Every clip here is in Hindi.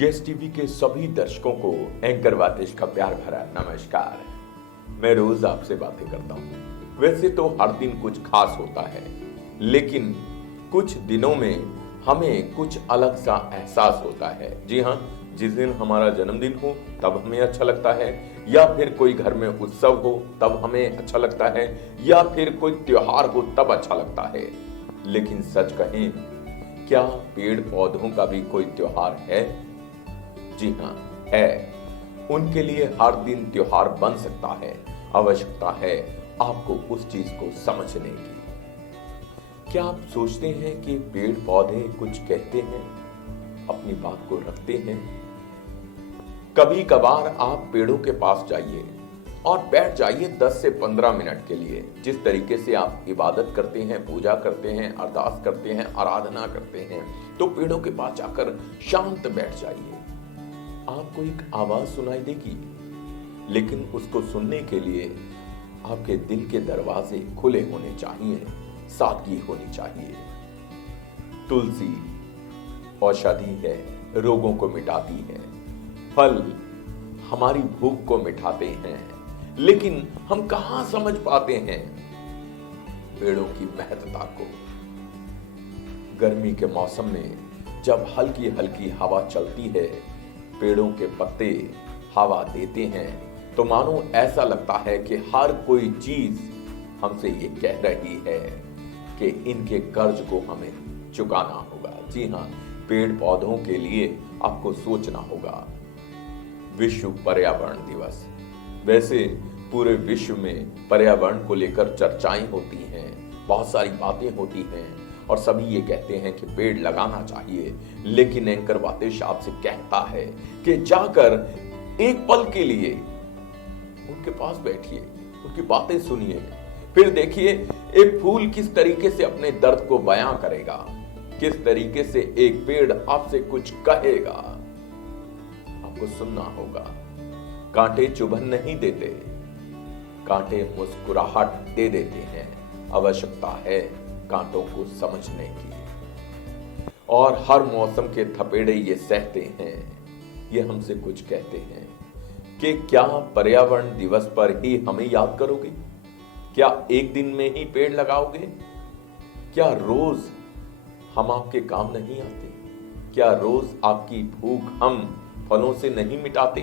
यस टीवी के सभी दर्शकों को एंकर वातिश का प्यार भरा नमस्कार। मैं रोज आपसे बातें करता हूँ। वैसे तो हर दिन कुछ खास होता है, लेकिन कुछ दिनों में हमें कुछ अलग सा एहसास होता है। जी हाँ, जिस दिन हमारा जन्मदिन हो तब हमें अच्छा लगता है, या फिर कोई घर में उत्सव हो तब हमें अच्छा लगता है, या फिर कोई त्योहार हो तब अच्छा लगता है। लेकिन सच कहें, क्या पेड़ पौधों का भी कोई त्योहार है? जी हाँ, है। उनके लिए हर दिन त्योहार बन सकता है। आवश्यकता है आपको उस चीज को समझने की। क्या आप सोचते हैं कि पेड़ पौधे कुछ कहते हैं, अपनी बात को रखते हैं? कभी कभार आप पेड़ों के पास जाइए और बैठ जाइए 10 से 15 मिनट के लिए। जिस तरीके से आप इबादत करते हैं, पूजा करते हैं, अरदास करते हैं, आराधना करते हैं, तो पेड़ों के पास जाकर शांत बैठ जाइए। आपको एक आवाज सुनाई देगी, लेकिन उसको सुनने के लिए आपके दिल के दरवाजे खुले होने चाहिए, सादगी होनी चाहिए। तुलसी औषधि है, रोगों को मिटाती है। फल हमारी भूख को मिटाते हैं, लेकिन हम कहां समझ पाते हैं पेड़ों की महत्ता को। गर्मी के मौसम में जब हल्की हल्की हवा चलती है, पेड़ों के पत्ते हवा देते हैं, तो मानो ऐसा लगता है कि हर कोई चीज हमसे ये कह रही है कि इनके कर्ज को हमें चुकाना होगा। जी हाँ, पेड़ पौधों के लिए आपको सोचना होगा। विश्व पर्यावरण दिवस। वैसे पूरे विश्व में पर्यावरण को लेकर चर्चाएं होती हैं, बहुत सारी बातें होती हैं, और सभी ये कहते हैं कि पेड़ लगाना चाहिए। लेकिन एंकर वातिश आपसे कहता है कि जाकर एक पल के लिए उनके पास बैठिए, उनकी बातें सुनिए, फिर देखिए एक फूल किस तरीके से अपने दर्द को बयां करेगा, किस तरीके से एक पेड़ आपसे कुछ कहेगा। आपको सुनना होगा। कांटे चुभन नहीं देते, कांटे मुस्कुराहट दे देते हैं। आवश्यकता है कांटों को समझने की। और हर मौसम के थपेड़े ये सहते हैं, ये हमसे कुछ कहते हैं कि क्या पर्यावरण दिवस पर ही हमें याद करोगे? क्या एक दिन में ही पेड़ लगाओगे? क्या रोज हम आपके काम नहीं आते? क्या रोज आपकी भूख हम फलों से नहीं मिटाते?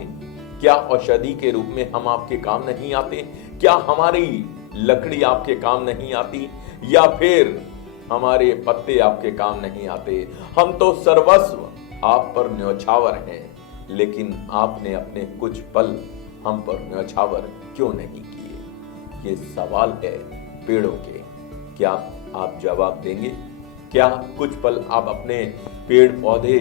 क्या औषधि के रूप में हम आपके काम नहीं आते? क्या हमारी लकड़ी आपके काम नहीं आती, या फिर हमारे पत्ते आपके काम नहीं आते? हम तो सर्वस्व आप पर न्यौछावर हैं, लेकिन आपने अपने कुछ पल हम पर न्यौछावर क्यों नहीं किए? ये सवाल है पेड़ों के। क्या आप जवाब देंगे? क्या कुछ पल आप अपने पेड़ पौधे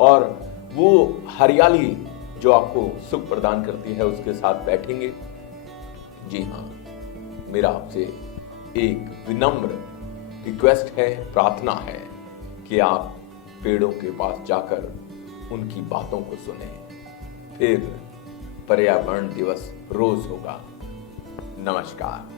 और वो हरियाली जो आपको सुख प्रदान करती है उसके साथ बैठेंगे? जी हाँ, मेरा आपसे एक विनम्र रिक्वेस्ट है, प्रार्थना है कि आप पेड़ों के पास जाकर उनकी बातों को सुने। फिर पर्यावरण दिवस रोज होगा। नमस्कार।